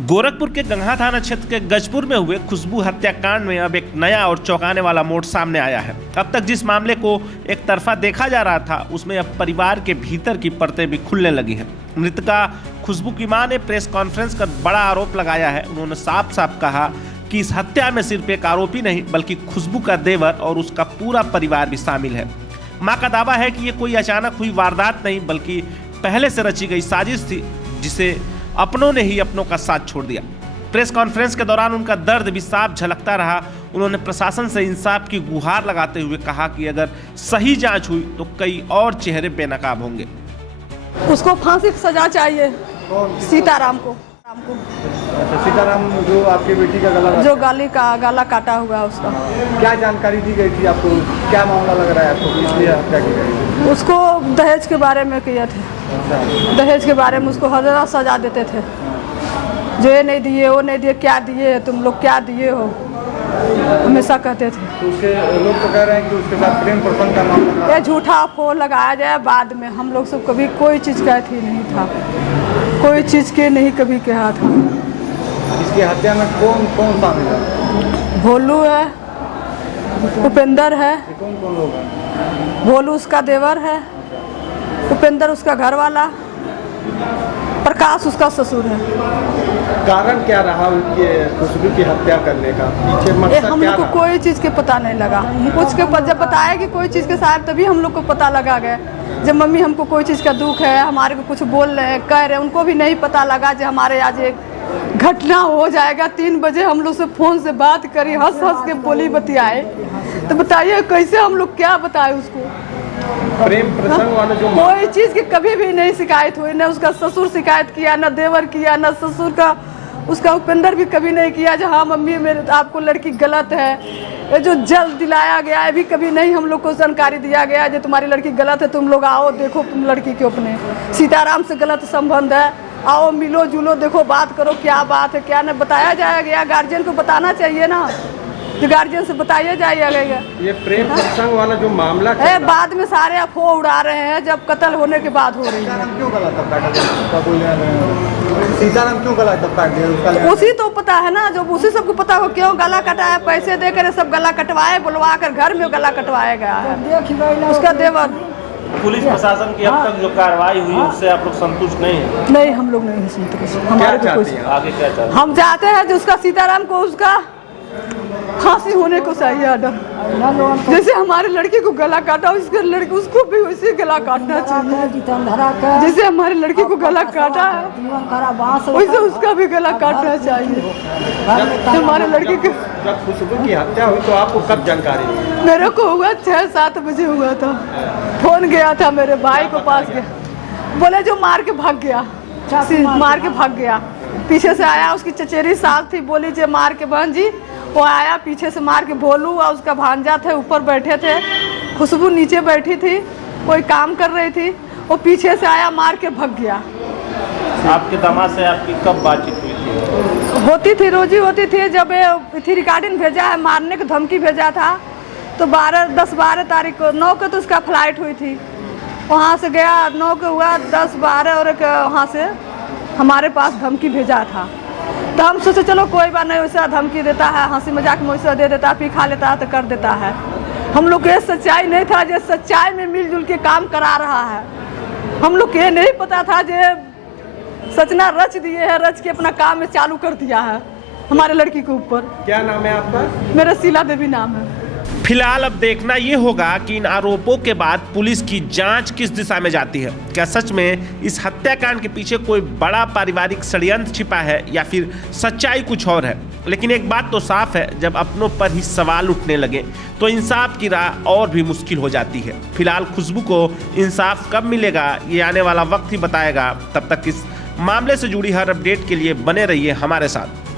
गोरखपुर के गंगा थाना क्षेत्र के गजपुर में हुए खुशबू हत्याकांड में अब एक नया और चौंकाने वाला मोड़ सामने आया है। अब तक जिस मामले को एक तरफा देखा जा रहा था, उसमें अब परिवार के भीतर की परतें भी खुलने लगी हैं। मृतका खुशबू की मां ने प्रेस कॉन्फ्रेंस कर बड़ा आरोप लगाया है। उन्होंने साफ साफ कहा कि इस हत्या में सिर्फ एक आरोपी नहीं बल्कि खुशबू का देवर और उसका पूरा परिवार भी शामिल है। मां का दावा है कि ये कोई अचानक हुई वारदात नहीं बल्कि पहले से रची गई साजिश थी, जिसे अपनों ने ही अपनों का साथ छोड़ दिया। प्रेस कॉन्फ्रेंस के दौरान उनका दर्द भी साफ झलकता रहा। उन्होंने प्रशासन से इंसाफ की गुहार लगाते हुए कहा कि अगर सही जांच हुई तो कई और चेहरे बेनकाब होंगे। उसको फांसी की सजा चाहिए। सीताराम को अच्छा, सीताराम जो आपकी बेटी का गला काटा हुआ है, उसका क्या जानकारी दी गई थी आपको? क्या मामला लग रहा है आपको कि इसलिए हत्या की गई? उसको दहेज के बारे में किए थे। दहेज के बारे में उसको हज़ार सजा देते थे। जो ये नहीं दिए, वो नहीं दिए, क्या दिए, तुम लोग क्या दिए हो, हमेशा कहते थे। तो उसके लोग तो कह रहे हैं कि उसके साथ प्रेम प्रसंग का मामला था। ये झूठा फोन लगाया जाए बाद में। हम लोग सब कभी कोई चीज़ का ही नहीं था, कोई चीज़ के नहीं कभी कहा था। इसकी हत्या में कौन कौन शामिल है? भोलू है, उपेंद्र है। कौन कौन लोग हैं? भोलू उसका देवर है, उपेंद्र उसका घर वाला, प्रकाश उसका ससुर है। कारण क्या रहा उनके खुशबू की हत्या करने का? पीछे मकसद हम क्या लोग को रहा? कोई चीज़ के पता नहीं लगा। कुछ के जब बताया कि कोई चीज़ के साथ, तभी हम लोग को पता लगा गया। जब मम्मी हमको कोई चीज़ का दुख है, हमारे को कुछ बोल रहे हैं, कह रहे हैं, उनको भी नहीं पता लगा जो हमारे आज एक घटना हो जाएगा। 3 बजे हम लोग से फ़ोन से बात करी, हंस हंस के बोली बतियाए। तो बताइए कैसे हम लोग क्या बताए उसको? प्रेम प्रसंग वाला जो कोई चीज़ की कभी भी नहीं शिकायत हुई। न उसका ससुर शिकायत किया, न देवर किया, न ससुर का उसका उपेंद्र भी कभी नहीं किया जो हाँ मम्मी मेरे आपको लड़की गलत है। ये जो जल्द दिलाया गया है भी कभी नहीं हम लोग को जानकारी दिया गया जो तुम्हारी लड़की गलत है, तुम लोग आओ देखो तुम लड़की के अपने सीताराम से गलत संबंध है, आओ मिलो जुलो देखो बात करो क्या बात है क्या नहीं बताया जाएगा। गार्जियन को बताना चाहिए ना, जो गार्जियन से बताया जाएगा। ये प्रेम प्रसंग वाला जो मामला है बाद में सारे अफवाह उड़ा रहे हैं जब कत्ल होने के बाद हो रही है। क्यों गला तब काटा? सीताराम क्यों गला तब काट दिया? उसी तो पता है ना, जो उसी सबको पता हो क्यों गला कटाया। पैसे देकर सब गला कटवाए, बुलवा कर घर में गला कटवाया गया है उसका देवर। पुलिस प्रशासन की अब तक जो कार्रवाई हुई उससे आप लोग संतुष्ट नहीं है? नहीं, हम लोग नहीं संतुष्ट। हमारे को कुछ आगे क्या चाहते हैं? हम चाहते हैं जो उसका सीताराम को उसका फांसी होने को चाहिए ऑर्डर। जैसे हमारी लड़की को गला काटा उसके लड़की उसको भी उसी गला काटना चाहिए। जैसे हमारी लड़की को गला काटा है वैसे उसका भी गला काटना चाहिए। हमारे लड़की के जब खुशबू की हत्या हुई तो आपको कब जानकारी हुई? मेरे को हुआ 6-7 बजे हुआ था। फोन गया था मेरे भाई को पास गया, बोले जो मार के भाग गया, मार के भाग गया। पीछे से आया, उसकी चचेरी सास थी, बोली जे मार के बहन जी। वो आया पीछे से मार के। भोलू और उसका भांजा थे ऊपर बैठे थे, खुशबू नीचे बैठी थी, कोई काम कर रही थी। वो पीछे से आया मार के भाग गया। आपके दामाद से आपकी कब बातचीत हुई थी? होती थी, रोजी होती थी। जब थी रिकॉर्डिंग भेजा है, मारने की धमकी भेजा था तो 10-12 तारीख को 9 को तो उसका फ्लाइट हुई थी। वहाँ से गया 9 को हुआ 10-12 और वहाँ से हमारे पास धमकी भेजा था। तो हम सोचे चलो कोई बात नहीं, वैसा धमकी देता है, हंसी मजाक में वैसा दे देता है, पी खा लेता है तो कर देता है। हम लोग ये सच्चाई नहीं था जो सच्चाई में मिलजुल के काम करा रहा है। हम लोग ये नहीं पता था जो सचना रच दिए है, रच के अपना काम में चालू कर दिया है हमारे लड़की के ऊपर। क्या नाम है आपका? मेरा शीला देवी नाम है। फिलहाल अब देखना ये होगा कि इन आरोपों के बाद पुलिस की जांच किस दिशा में जाती है। क्या सच में इस हत्याकांड के पीछे कोई बड़ा पारिवारिक षड्यंत्र छिपा है या फिर सच्चाई कुछ और है? लेकिन एक बात तो साफ है, जब अपनों पर ही सवाल उठने लगे तो इंसाफ की राह और भी मुश्किल हो जाती है। फिलहाल खुशबू को इंसाफ कब मिलेगा ये आने वाला वक्त ही बताएगा। तब तक इस मामले से जुड़ी हर अपडेट के लिए बने रहिए हमारे साथ।